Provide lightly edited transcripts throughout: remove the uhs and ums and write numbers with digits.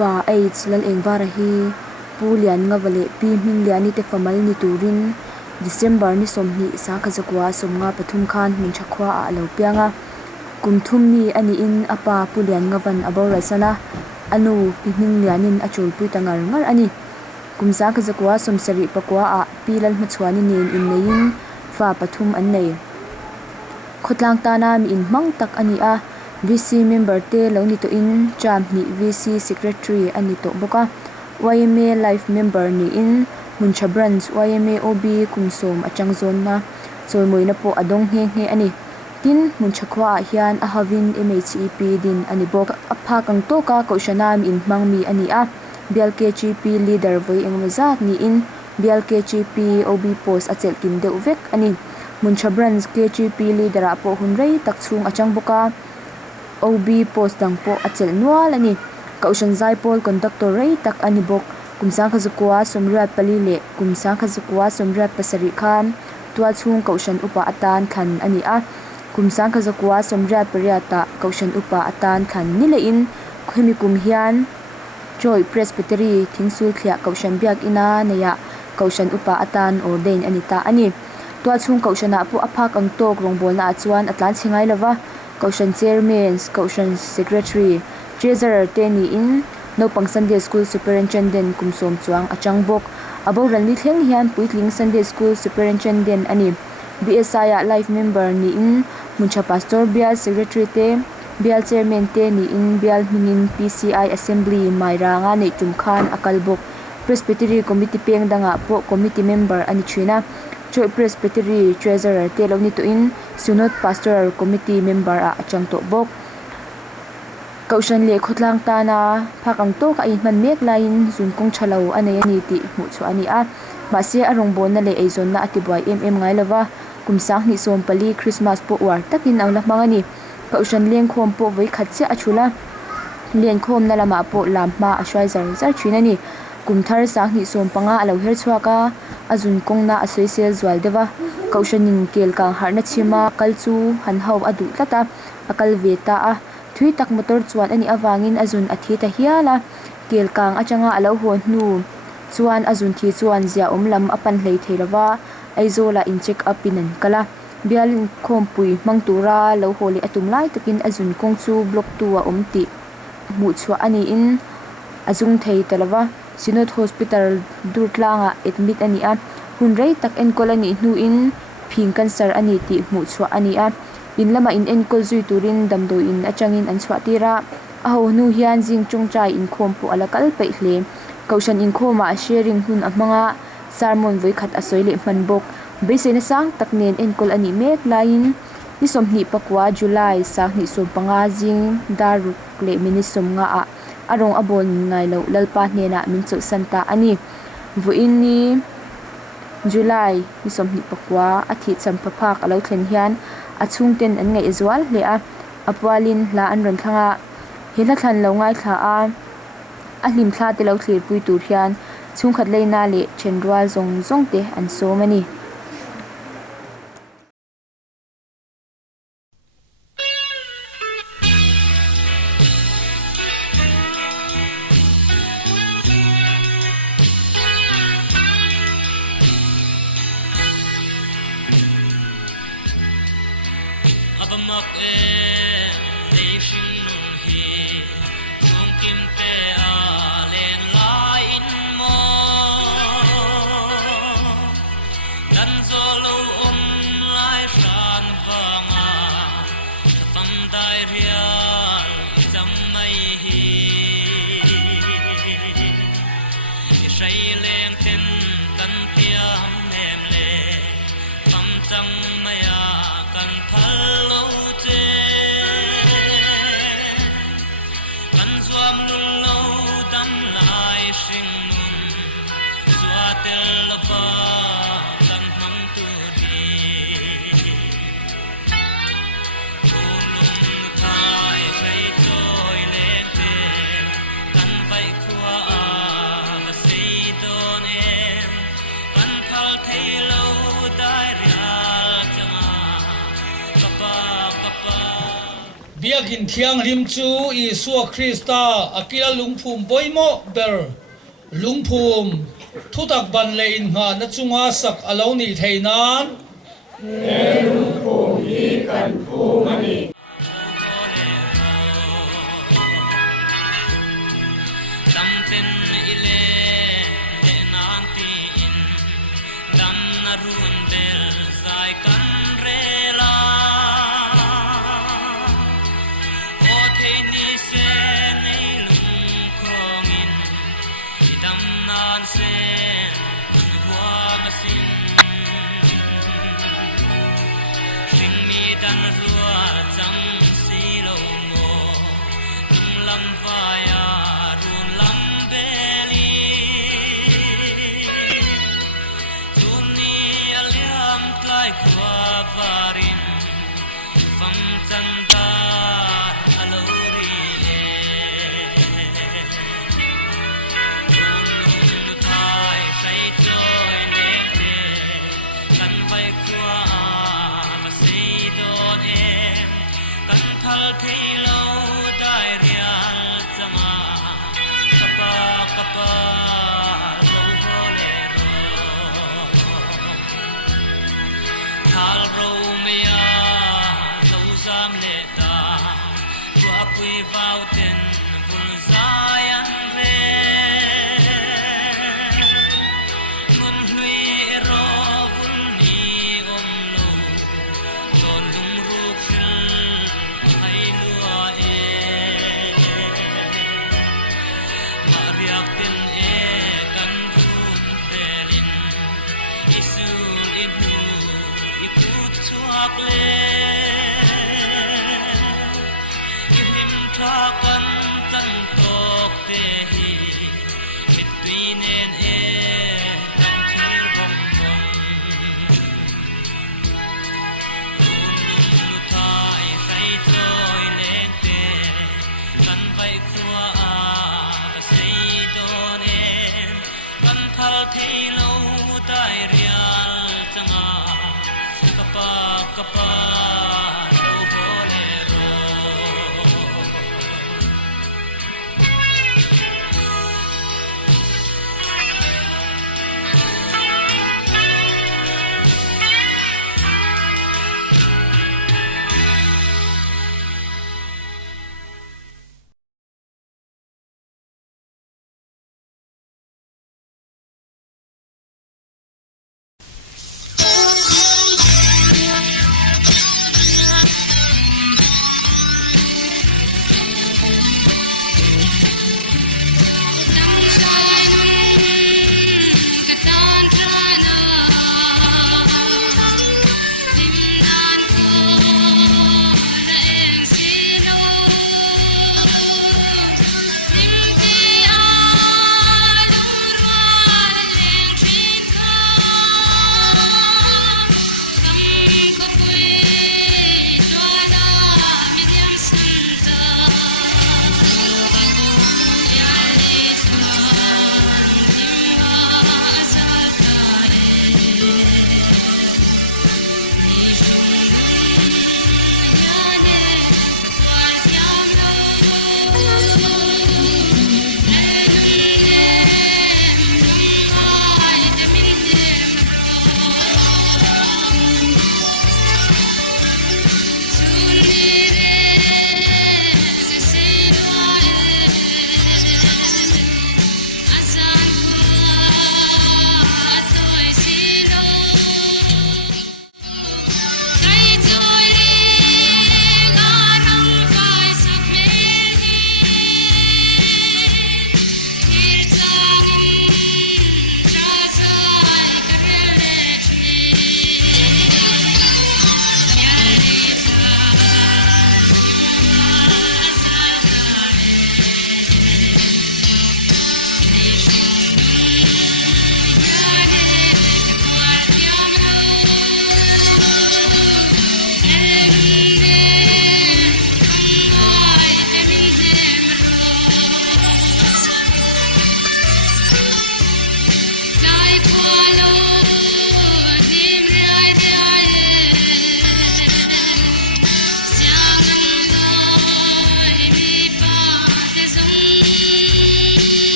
pa AIDS lal engwara hi pulian nga vale pi hming liani te famal ni turin December ni somni sa khazakwa somnga pathum khan min thakwa a lo pianga kumthum ni ani in apa pulian nga van abora sana anu pi hming lianin achul pui tangar ngar ani kumsa khazakwa somsari pakwa a pilal machwani nen in nein fa pathum an nei khotlang ta na mi in mang tak ani a VC member te lo ni to in cham ni VC secretary ani to boka YMA life member ni in Muncha branch YMA OB kumsom achang zone na choi moina po adong he ani tin muncha khwa hian a havin MHEP din ani bok apha kang to ka ko shanam in mangmi ani a BLKGP leader voi engmazat ni in BLKGP OB post achel kin deu vek ani Muncha branch KGP leader a po hunrei tak chung achang boka OB post dang po achel nual ani kaushan zaipol conductor rei tak ani bok kumsa khazukwa somrat palile kumsa khazukwa somrat pasari khan tua chung kaushan upa atan khan ani a kumsa khazukwa somrat pariata kaushan upa atan khan nile in khemi kum hian joy presbytery thingsul khia kaushan biak ina neya kaushan upa atan ordain anita ani tua chung kaushana pu aphak ang tok rongbolna achuan atlan chingai lawa kaushan chairman kaushan secretary treasurer te ni in no pang Sunday school superintendent kumsom chuang achang bok abo ranli thleng hian puitling Sunday school superintendent ani BSI life member ni in muncha pastor bial secretary te bial chairman te ni in bial mingin PCI assembly mairanga nei tum khan akal bok presbytery committee peng danga po committee member ani china choi presbytery treasurer te lo ni to in synod pastoral committee member a achang to bok kaushan le khotlang ta na phakang to ka in man mek lain zun kong chalo anei ani ti mu chu ani a ma se arong bon na le eizon na atibwai ngai lawa kumsang ni som pali Christmas po war takin awla mangani kaushan leng khom po voi khatche achula len khom na lama po lamma ashwai zar chinani kumthar sang ni som panga alo her chhuaka azun kong na asocial zwal dewa kaushanin kel kang harna chima kalchu han hau adu tata akal veta a thui tak motor chuan ani awangin azun athi ta hiala kel kang achanga alo ho hnu chuan azun thi chuan zia omlam apan hlei theilawa aizola in check up in an kala bialin khompui mangtura lo holi atum lai takin azun kong chu block 2 a omti mu chua ani in azung thei talawa Synod hospital durtlanga admit ani a hunrei tak en kolani hnu in phing cancer ani ti mu chua ani a in lama in enkol zui turin damdo in achangin an chwa tira aho nu hian jing chungchai in khom pu alakal pe hle kaushan in khoma sharing hun amanga sermon voi khat asoile manbok besena sang taknen enkol ani mek lain ni somni pakwa July sang ni som panga jing daruk le mini somnga a arong abon ngai lo lalpa hena min chu santa ani vuin ni July ni somni pakwa athi champaphak alo thlen hian achung ten an ngai zwal le a apwalin la an ron thanga hela thlan lo ngai thla a hlim thla te lo thlir pui tur hian chung khat leina le chenrwal zong te an so mani takin thiang lim chu Isua Krista akila lungphum boimo ber lungphum thutak ban le in nga na chunga sak alo ni theinan lungphum hi kan phum ani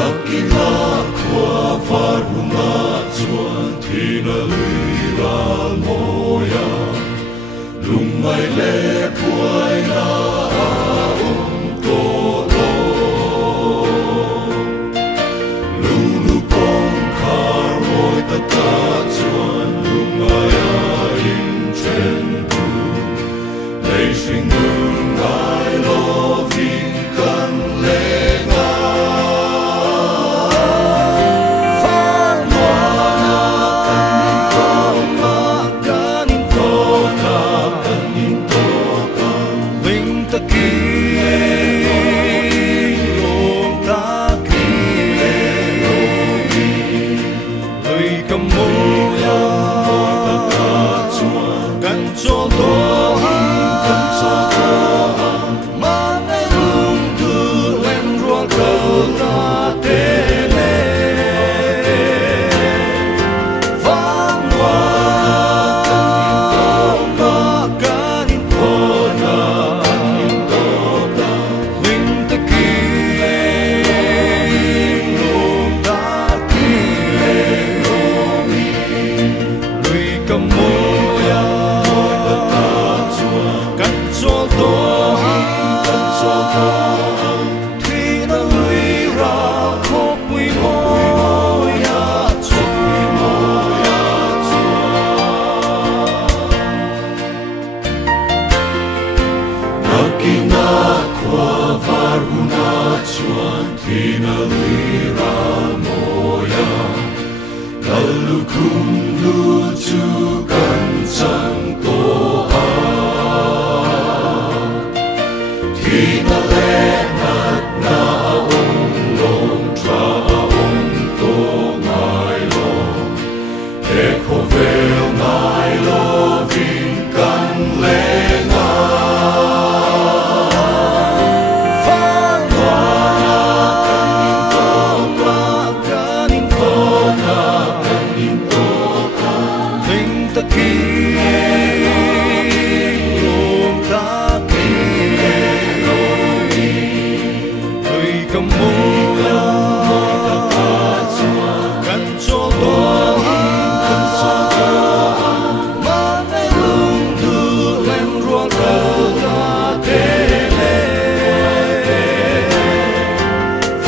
Kakila kwa farunga chuan thina luiral moya Lungmai le puai na to lo Lulu kong kar moi ta ta chuan Lungmai a in chen tu Lei sing ngai lo vin kan le nga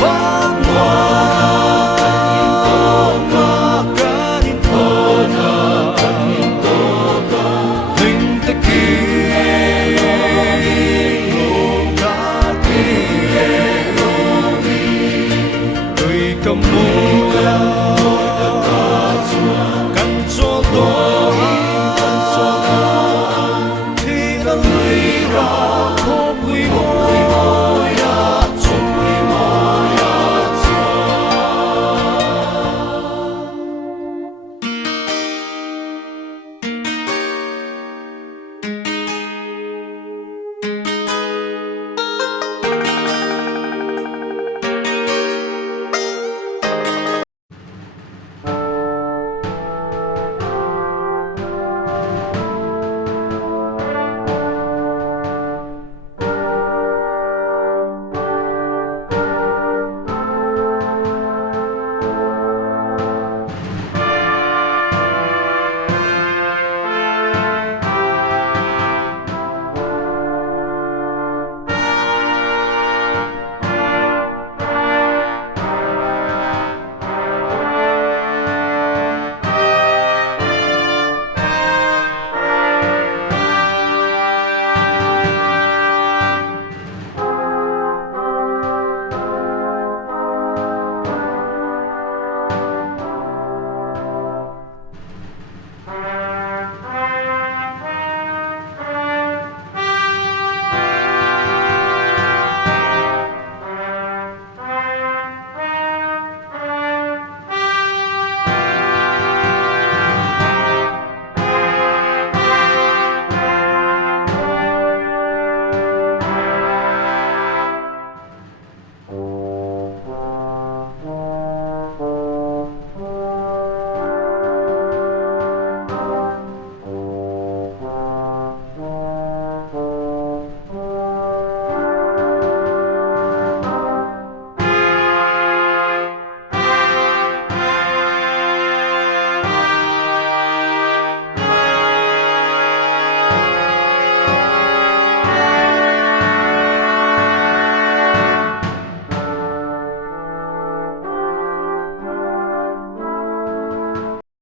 One